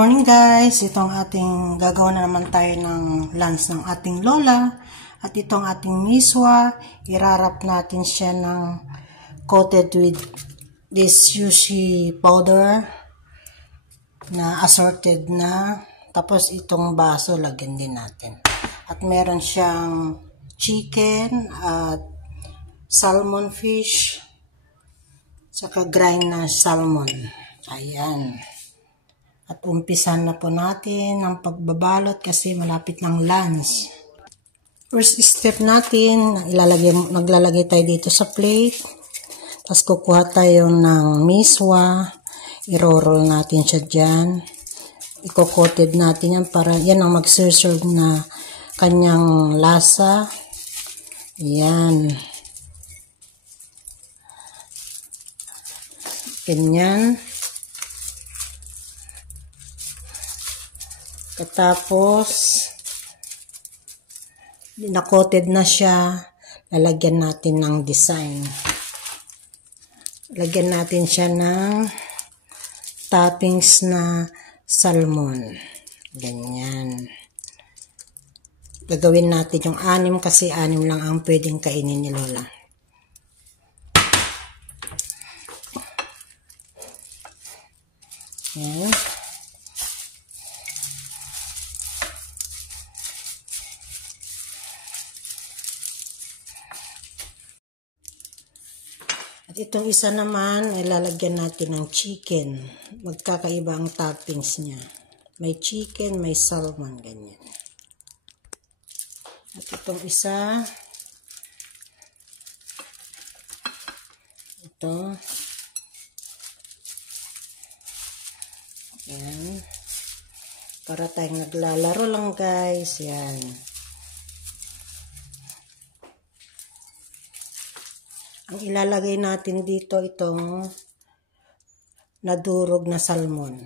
morning guys! Itong ating gagawa na naman tayo ng lunch ng ating lola. At itong ating miswa, irarap natin siya ng coated with this sushi powder na assorted na. Tapos itong baso, lagyan din natin. At meron siyang chicken at salmon fish, saka grind na salmon. Ayan. At umpisan na po natin ang pagbabalot kasi malapit ng lunch. First step natin, naglalagay tayo dito sa plate. Tapos kukuha tayo ng miswa. I-roll natin siya dyan. I-coated natin yan para yan ang mag-serve na kanyang lasa. Yan. Ganyan. Tapos, na-coated na siya, lalagyan natin ng design. Lagyan natin siya ng toppings na salmon. Ganyan. Gagawin natin yung 6 kasi 6 lang ang pwedeng kainin ni Lola. Yan. At itong isa naman, ilalagyan natin ng chicken. Magkakaiba ang toppings niya. May chicken, may salmon, ganyan. At itong isa, ito. Yan. Para tayong naglalaro lang guys. Yan. Ang ilalagay natin dito itong nadurog na salmon.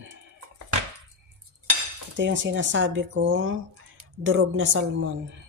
Ito yung sinasabi kong durog na salmon.